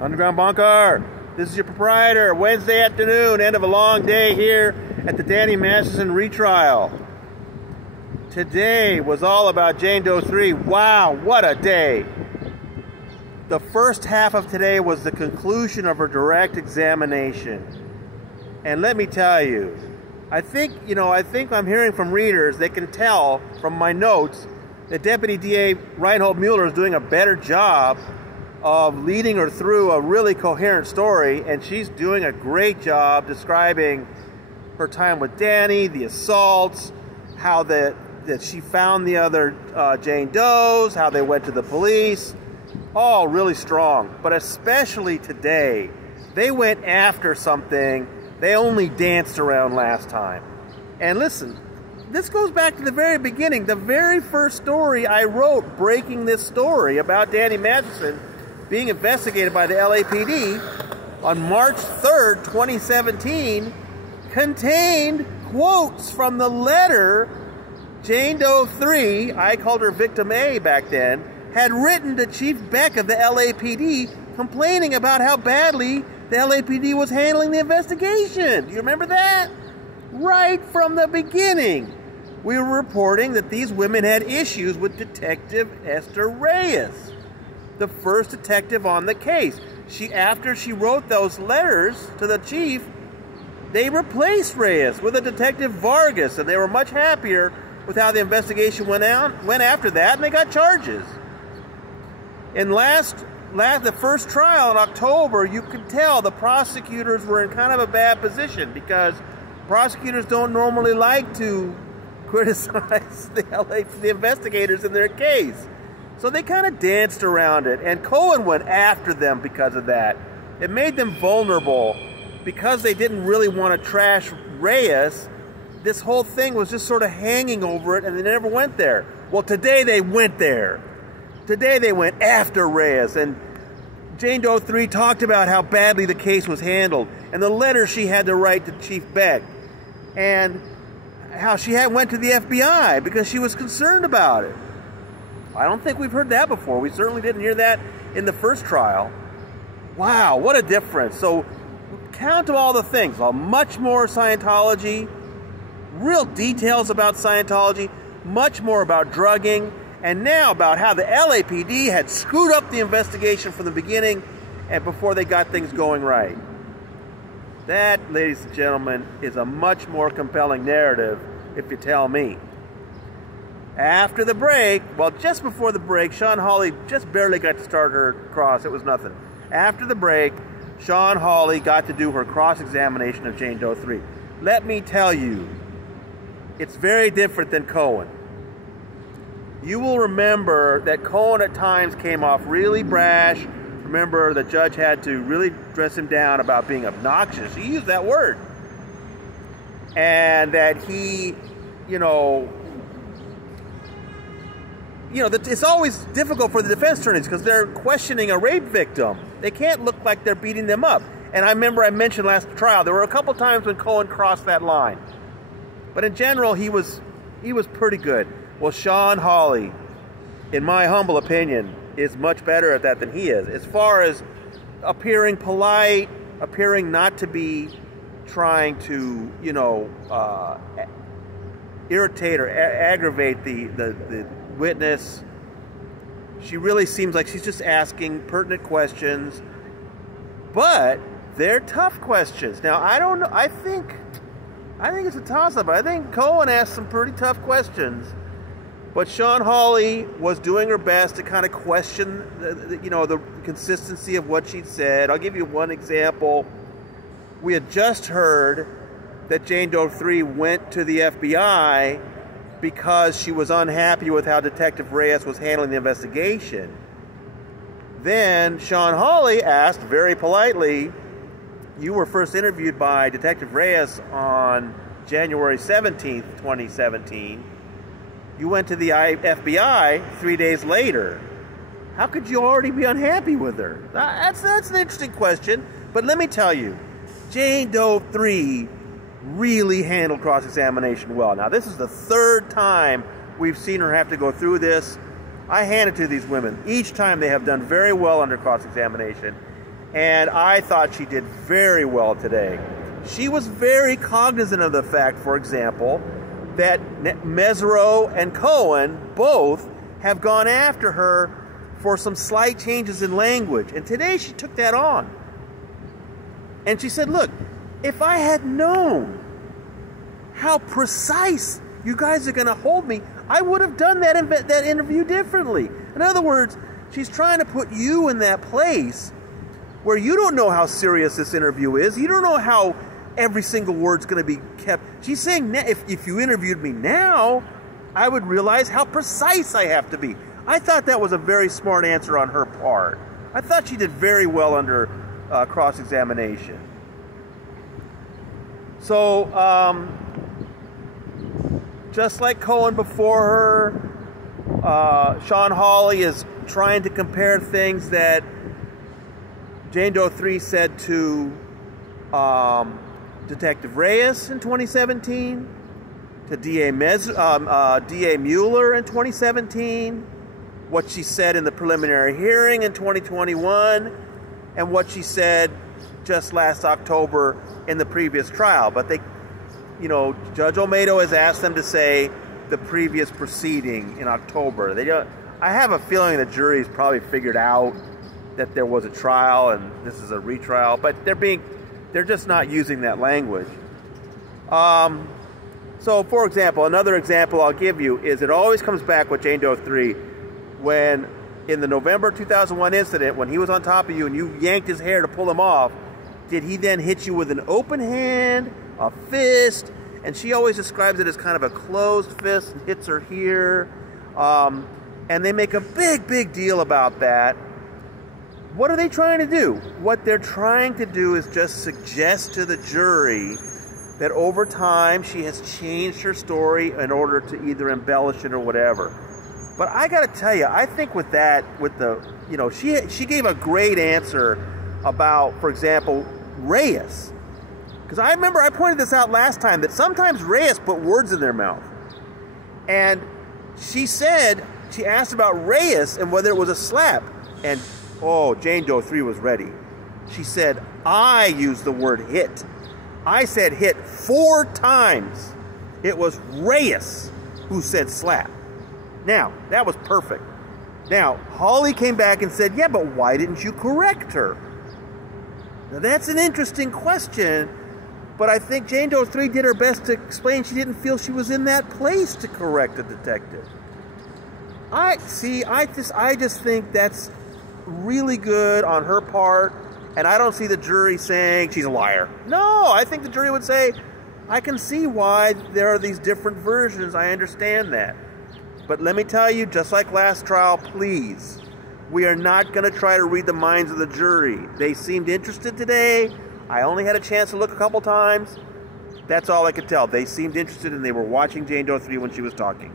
Underground Bunker, this is your proprietor. Wednesday afternoon, end of a long day here at the Danny Masterson retrial. Today was all about Jane Doe 3. Wow, what a day. The first half of today was the conclusion of her direct examination. And let me tell you, I think I'm hearing from readers, they can tell from my notes that Deputy DA Reinhold Mueller is doing a better job of leading her through a really coherent story, and she's doing a great job describing her time with Danny, the assaults, how that she found the other Jane Does, how they went to the police, all really strong. But especially today, they went after something they only danced around last time. And listen, this goes back to the very beginning. The very first story I wrote breaking this story about Danny Masterson being investigated by the LAPD on March 3rd, 2017, contained quotes from the letter Jane Doe 3, I called her Victim A back then, had written to Chief Beck of the LAPD complaining about how badly the LAPD was handling the investigation. Do you remember that? Right from the beginning, we were reporting that these women had issues with Detective Esther Reyes, the first detective on the case. After she wrote those letters to the chief, they replaced Reyes with a Detective Vargas, and they were much happier with how the investigation went after that, and they got charges. In the first trial in October, you could tell the prosecutors were in kind of a bad position because prosecutors don't normally like to criticize the investigators in their case. So they kind of danced around it, and Cohen went after them because of that. It made them vulnerable because they didn't really want to trash Reyes. This whole thing was just sort of hanging over it, and they never went there. Well, today they went there. Today they went after Reyes, and Jane Doe 3 talked about how badly the case was handled, and the letter she had to write to Chief Beck, and how she went to the FBI because she was concerned about it. I don't think we've heard that before. We certainly didn't hear that in the first trial. Wow, what a difference. So count to all the things. Well, much more Scientology, real details about Scientology, much more about drugging, and now about how the LAPD had screwed up the investigation from the beginning and before they got things going right. That, ladies and gentlemen, is a much more compelling narrative, if you tell me. After the break, well, just before the break, Sean Hawley just barely got to start her cross. It was nothing. After the break, Sean Hawley got to do her cross-examination of Jane Doe 3. Let me tell you, it's very different than Cohen. You will remember that Cohen at times came off really brash. Remember, the judge had to really dress him down about being obnoxious. He used that word. And that he, it's always difficult for the defense attorneys because they're questioning a rape victim. They can't look like they're beating them up. And I remember I mentioned last trial, there were a couple times when Cohen crossed that line. But in general, he was pretty good. Well, Sean Hawley, in my humble opinion, is much better at that than he is. As far as appearing polite, appearing not to be trying to, irritate or aggravate the witness. She really seems like she's just asking pertinent questions, but they're tough questions. Now, I don't know. I think it's a toss-up. I think Cohen asked some pretty tough questions, but Sean Hawley was doing her best to kind of question the consistency of what she'd said. I'll give you one example. We had just heard that Jane Doe 3 went to the FBI because she was unhappy with how Detective Reyes was handling the investigation. Then Sean Hawley asked very politely, you were first interviewed by Detective Reyes on January 17th, 2017. You went to the FBI 3 days later. How could you already be unhappy with her? That's an interesting question, but let me tell you, Jane Doe 3 really handled cross-examination well. Now, this is the third time we've seen her have to go through this. I hand it to these women. Each time they have done very well under cross-examination. And I thought she did very well today. She was very cognizant of the fact, for example, that Mesereau and Cohen both have gone after her for some slight changes in language. And today she took that on. And she said, look, if I had known how precise you guys are going to hold me, I would have done that interview differently. In other words, she's trying to put you in that place where you don't know how serious this interview is. You don't know how every single word's going to be kept. She's saying, if you interviewed me now, I would realize how precise I have to be. I thought that was a very smart answer on her part. I thought she did very well under cross-examination. So, just like Cohen before her, Sean Hawley is trying to compare things that Jane Doe 3 said to Detective Reyes in 2017, to D.A. Mueller in 2017, what she said in the preliminary hearing in 2021, and what she said just last October in the previous trial. But they, Judge Olmedo has asked them to say the previous proceeding in October. I have a feeling the jury's probably figured out that there was a trial and this is a retrial, but they're just not using that language. So, for example, another example I'll give you is it always comes back with Jane Doe 3 when in the November 2001 incident, when he was on top of you and you yanked his hair to pull him off, did he then hit you with an open hand, a fist? And she always describes it as kind of a closed fist and hits her here. And they make a big deal about that. What are they trying to do? What they're trying to do is just suggest to the jury that over time she has changed her story in order to either embellish it or whatever. But I got to tell you, I think with that, she gave a great answer about, for example, Reyes. Because I remember I pointed this out last time, that sometimes Reyes put words in their mouth. And she asked about Reyes and whether it was a slap. And, Jane Doe 3 was ready. She said, I used the word hit. I said hit 4 times. It was Reyes who said slap. Now, that was perfect. Now, Hawley came back and said, yeah, but why didn't you correct her? Now, that's an interesting question, but I think Jane Doe 3 did her best to explain she didn't feel she was in that place to correct a detective. I just think that's really good on her part, and I don't see the jury saying she's a liar. No, I think the jury would say, I can see why there are these different versions. I understand that. But let me tell you, just like last trial, please, we are not going to try to read the minds of the jury. They seemed interested today. I only had a chance to look a couple times. That's all I could tell. They seemed interested and they were watching Jane Doe 3 when she was talking.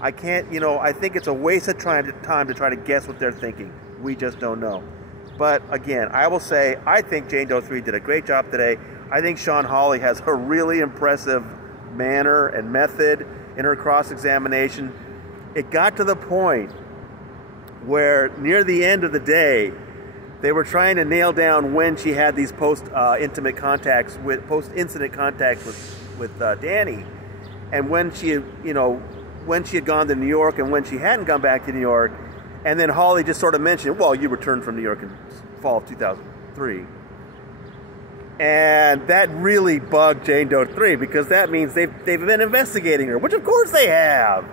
I can't, I think it's a waste of time to try to guess what they're thinking. We just don't know. But again, I will say, I think Jane Doe 3 did a great job today. I think Sean Hawley has a really impressive manner and method in her cross-examination. It got to the point where near the end of the day, they were trying to nail down when she had these post-incident contacts with Danny, and when she had gone to New York and when she hadn't gone back to New York. And then Hawley just sort of mentioned, well, you returned from New York in fall of 2003. And that really bugged Jane Doe 3 because that means they've been investigating her, which of course they have.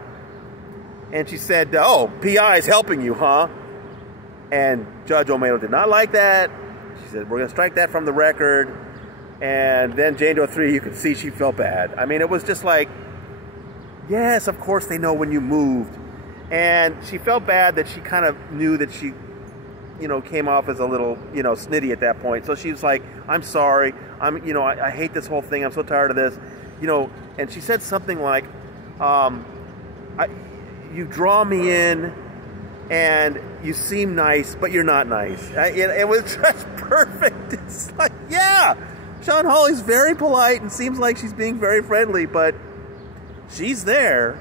And she said, PI is helping you, huh? And Judge Olmedo did not like that. She said, we're going to strike that from the record. And then Jane Doe 3, you could see she felt bad. I mean, it was just like, yes, of course they know when you moved. And she felt bad that she kind of knew that she, came off as a little, snitty at that point. So she was like, I'm sorry. I hate this whole thing. I'm so tired of this. And she said something like, you draw me in and you seem nice, but you're not nice. It was just perfect. It's like, yeah, Sean Hawley's very polite and seems like she's being very friendly, but she's there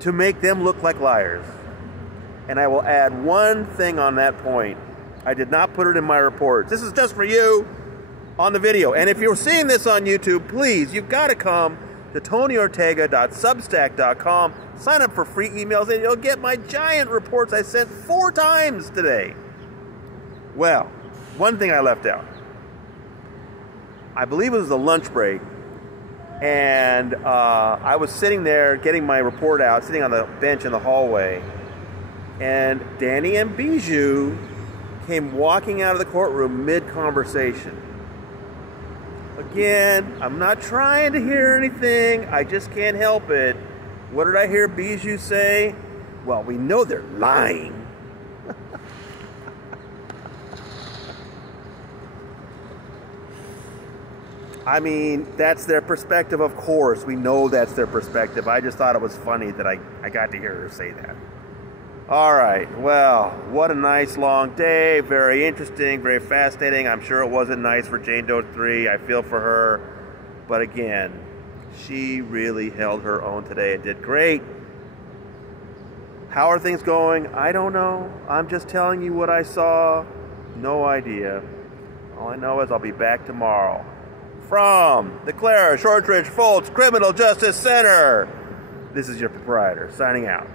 to make them look like liars. And I will add one thing on that point. I did not put it in my reports. This is just for you on the video. And if you're seeing this on YouTube, please, you've got to come to tonyortega.substack.com. Sign up for free emails and you'll get my giant reports I sent 4 times today. Well, one thing I left out. I believe it was the lunch break. And I was sitting there getting my report out, sitting on the bench in the hallway. And Danny and Bijou came walking out of the courtroom mid-conversation. Again, I'm not trying to hear anything. I just can't help it. What did I hear Bijou say? Well, we know they're lying. I mean, that's their perspective, of course. We know that's their perspective. I just thought it was funny that I got to hear her say that. All right, well, what a nice long day. Very interesting, very fascinating. I'm sure it wasn't nice for Jane Doe 3. I feel for her. But again, she really held her own today and did great. How are things going? I don't know. I'm just telling you what I saw. No idea. All I know is I'll be back tomorrow. From the Clara Shortridge Foltz Criminal Justice Center, this is your proprietor, signing out.